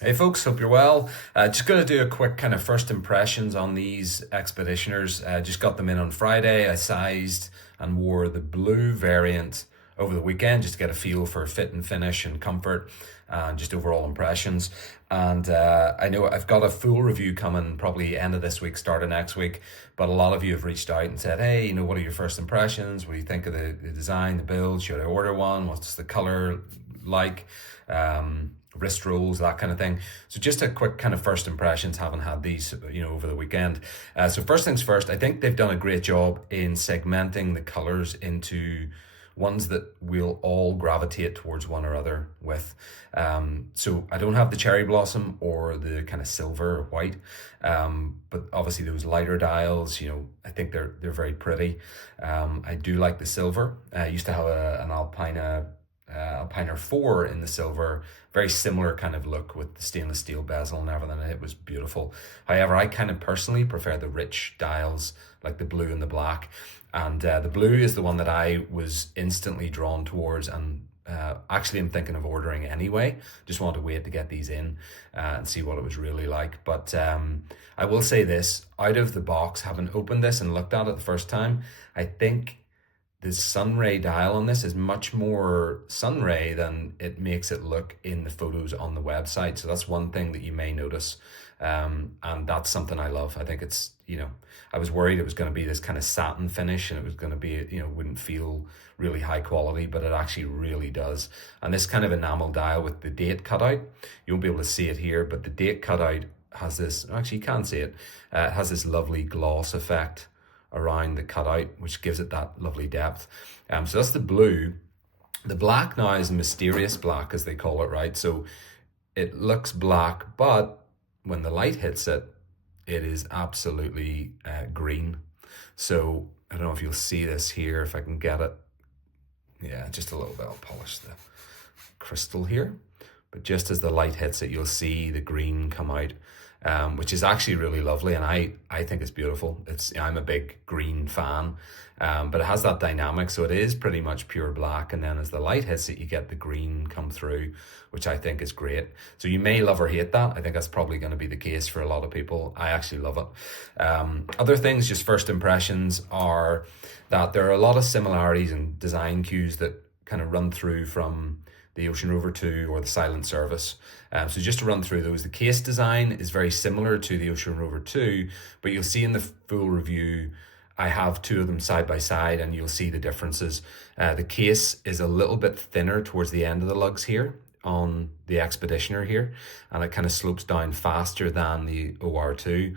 Hey folks, hope you're well. Just going to do a quick kind of first impressions on these Expeditioners. Just got them in on Friday. I sized and wore the blue variant over the weekend just to get a feel for fit and finish and comfort and just overall impressions. And I know I've got a full review coming probably end of this week, start of next week. But a lot of you have reached out and said, hey, what are your first impressions? What do you think of the design, the build? Should I order one? What's the color like? Wrist rolls, that kind of thing. So just a quick kind of first impressions, having had these, over the weekend. So first things first, I think they've done a great job in segmenting the colors into ones that we'll all gravitate towards one or other with. So I don't have the cherry blossom or the kind of silver or white, but obviously those lighter dials, I think they're very pretty. I do like the silver. I used to have an Alpina 4 in the silver, very similar kind of look with the stainless steel bezel and everything. It was beautiful. However, I kind of personally prefer the rich dials like the blue and the black. And the blue is the one that I was instantly drawn towards, and actually I'm thinking of ordering anyway. Just want to wait to get these in and see what it was really like. But I will say this, out of the box, having opened this and looked at it the first time, I think the sunray dial on this is much more sunray than it makes it look in the photos on the website. So that's one thing that you may notice. And that's something I love. I think it's, I was worried it was going to be this kind of satin finish and it was going to be, wouldn't feel really high quality, but it actually really does. And this kind of enamel dial with the date cutout, you won't be able to see it here, but the date cutout has this, actually you can see it, it has this lovely gloss effect around the cutout, which gives it that lovely depth. So that's the blue. The black now is mysterious black, as they call it, right? So it looks black, but when the light hits it, it is absolutely green. So I don't know if you'll see this here, if I can get it. Yeah, just a little bit. I'll polish the crystal here. But just as the light hits it, you'll see the green come out. Which is actually really lovely, and I think it's beautiful. I'm a big green fan, but it has that dynamic, so it is pretty much pure black, and then as the light hits it, you get the green come through, which I think is great. So you may love or hate that. I think that's probably going to be the case for a lot of people. I actually love it. Other things, just first impressions, are that there are a lot of similarities and design cues that kind of run through from the Ocean Rover 2 or the Silent Service. So just to run through those, the case design is very similar to the Ocean Rover 2, but you'll see in the full review, I have two of them side by side and you'll see the differences. The case is a little bit thinner towards the end of the lugs here on the Expeditioner here, and it kind of slopes down faster than the OR2.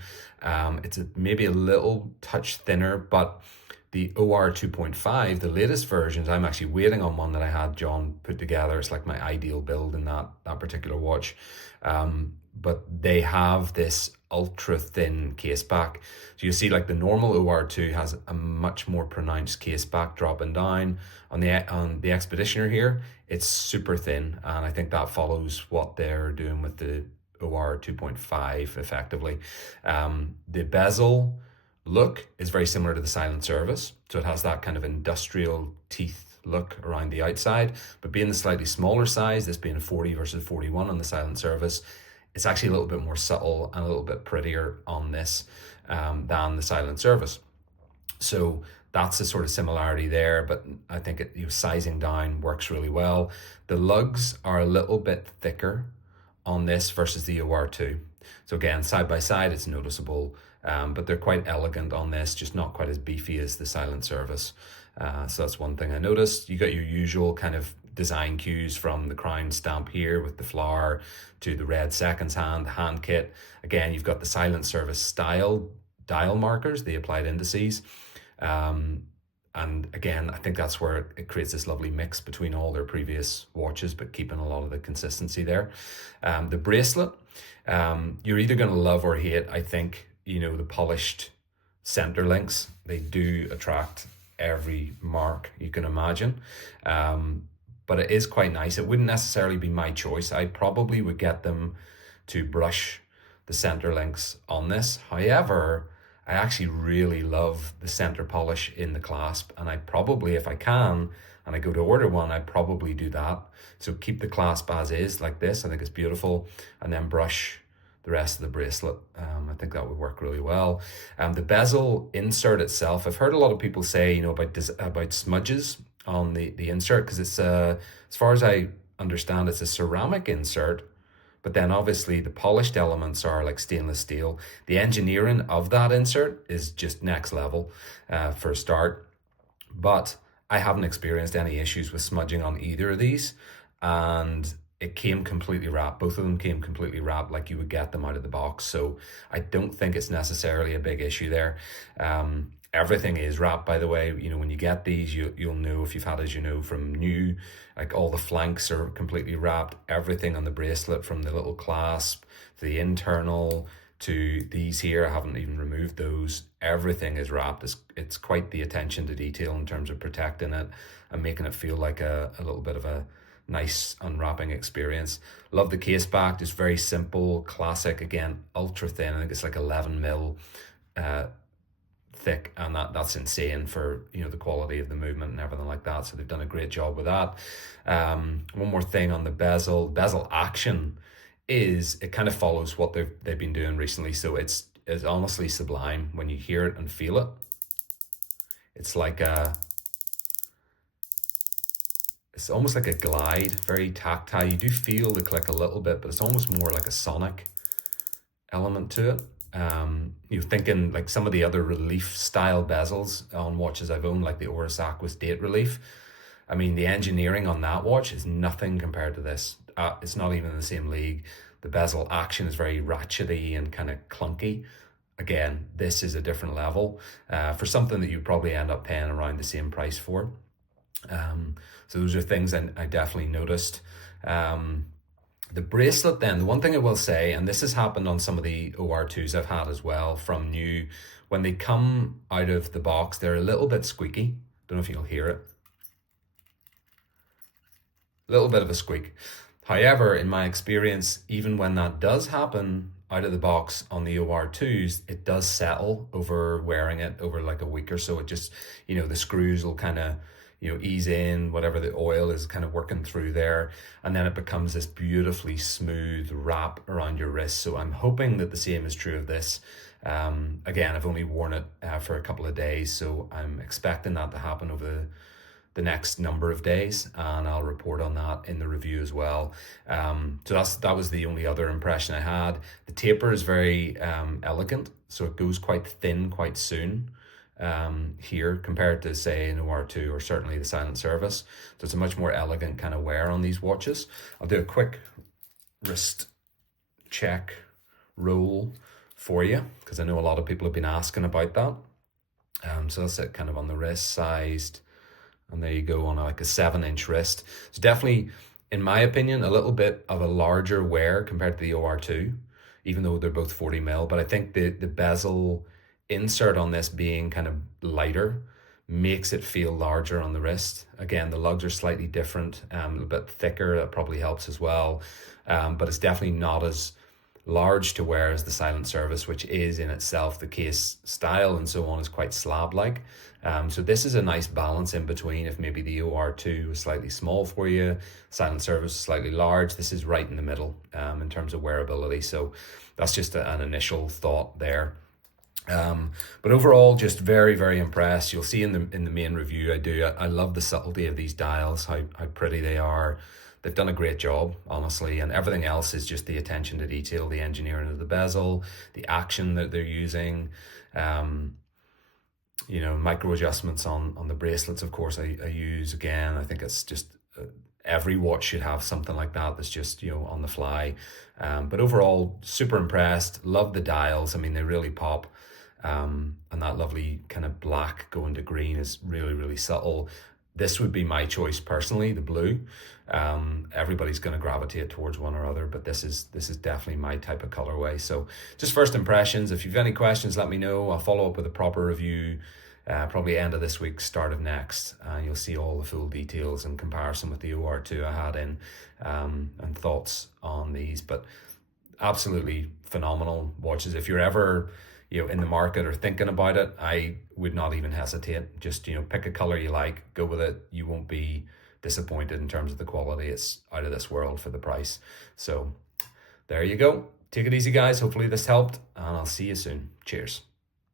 It's maybe a little touch thinner, but the OR 2.5, the latest versions, I'm actually waiting on one that I had John put together. It's like my ideal build in that particular watch. But they have this ultra thin case back. So you see like the normal OR2 has a much more pronounced case back dropping down. On the Expeditioner here, it's super thin. And I think that follows what they're doing with the OR 2.5 effectively. The bezel look is very similar to the Silent Service. So it has that kind of industrial teeth look around the outside, but being the slightly smaller size, this being 40 versus 41 on the Silent Service, it's actually a little bit more subtle and a little bit prettier on this than the Silent Service. So that's the sort of similarity there, but I think sizing down works really well. The lugs are a little bit thicker on this versus the OR2. So again, side by side, it's noticeable, but they're quite elegant on this, just not quite as beefy as the Silent Service. So that's one thing I noticed. You got your usual kind of design cues from the crown stamp here with the flower to the red seconds hand kit. Again, you've got the Silent Service style dial markers, the applied indices. And again, I think that's where it creates this lovely mix between all their previous watches, but keeping a lot of the consistency there. The bracelet, you're either going to love or hate, I think, the polished center links. They do attract every mark you can imagine. But it is quite nice. It wouldn't necessarily be my choice. I probably would get them to brush the center links on this. However, I actually really love the center polish in the clasp, and I probably, if I can, and I go to order one, I probably do that. So keep the clasp as is, like this. I think it's beautiful, and then brush the rest of the bracelet. I think that would work really well. The bezel insert itself, I've heard a lot of people say, about smudges on the insert, because it's as far as I understand, it's a ceramic insert, but then obviously the polished elements are like stainless steel. The engineering of that insert is just next level for a start. But I haven't experienced any issues with smudging on either of these. And it came completely wrapped. Both of them came completely wrapped like you would get them out of the box. So I don't think it's necessarily a big issue there. Everything is wrapped, by the way. When you get these, you'll know, if you've had, as you know, from new, like all the flanks are completely wrapped. Everything on the bracelet, from the little clasp to the internal to these here, I haven't even removed those. Everything is wrapped. It's quite the attention to detail in terms of protecting it and making it feel like a little bit of a nice unwrapping experience. Love the case back, just very simple, classic, again, ultra thin. I think it's like 11 mil thick, and that's insane for the quality of the movement and everything like that. So they've done a great job with that. One more thing on the bezel action is it kind of follows what they've been doing recently. So it's honestly sublime when you hear it and feel it. It's almost like a glide, very tactile. You do feel the click a little bit, but it's almost more like a sonic element to it. You're thinking like some of the other relief style bezels on watches I've owned, like the Oris Aquis Date Relief. I mean, the engineering on that watch is nothing compared to this. It's not even in the same league. The bezel action is very ratchety and kind of clunky. Again, this is a different level for something that you'd probably end up paying around the same price for. So those are things I definitely noticed. The bracelet then, the one thing I will say, and this has happened on some of the OR2s I've had as well from new, when they come out of the box, they're a little bit squeaky. Don't know if you'll hear it. A little bit of a squeak. However, in my experience, even when that does happen out of the box on the OR2s, it does settle over wearing it over like a week or so. It just, the screws will kind of, ease in, whatever the oil is kind of working through there. And then it becomes this beautifully smooth wrap around your wrist. So I'm hoping that the same is true of this. Again, I've only worn it for a couple of days, so I'm expecting that to happen over the next number of days, and I'll report on that in the review as well. So that was the only other impression I had. The taper is very elegant, so it goes quite thin quite soon here compared to, say, an OR2 or certainly the Silent Service. So it's a much more elegant kind of wear on these watches. I'll do a quick wrist check roll for you, because I know a lot of people have been asking about that. So that's it, kind of on the wrist sized. And there you go, on like a 7-inch wrist. So definitely, in my opinion, a little bit of a larger wear compared to the OR2, even though they're both 40 mil. But I think the bezel insert on this being kind of lighter makes it feel larger on the wrist. Again, the lugs are slightly different, a little bit thicker. That probably helps as well. But it's definitely not as large to wear as the Silent Service, which is in itself, the case style and so on is quite slab-like. So this is a nice balance in between. If maybe the OR2 was slightly small for you, Silent Service is slightly large, this is right in the middle in terms of wearability. So that's just an initial thought there. But overall, just very, very impressed. You'll see in the main review I love the subtlety of these dials, how pretty they are. They've done a great job, honestly, and everything else is just the attention to detail, the engineering of the bezel, the action that they're using, micro adjustments on the bracelets, of course, I use. Again, I think it's just every watch should have something like that that's just, on the fly. But overall, super impressed. Love the dials. I mean, they really pop. And that lovely kind of black going to green is really, really subtle. This would be my choice personally, the blue. Everybody's going to gravitate towards one or other, but this is definitely my type of colorway. So just first impressions. If you've any questions, let me know. I'll follow up with a proper review, probably end of this week, start of next. You'll see all the full details in comparison with the OR2 I had in, and thoughts on these. But absolutely phenomenal watches. If you're ever in the market or thinking about it, I would not even hesitate. Just, pick a color you like, go with it. You won't be disappointed in terms of the quality. It's out of this world for the price. So there you go. Take it easy, guys. Hopefully this helped, and I'll see you soon. Cheers.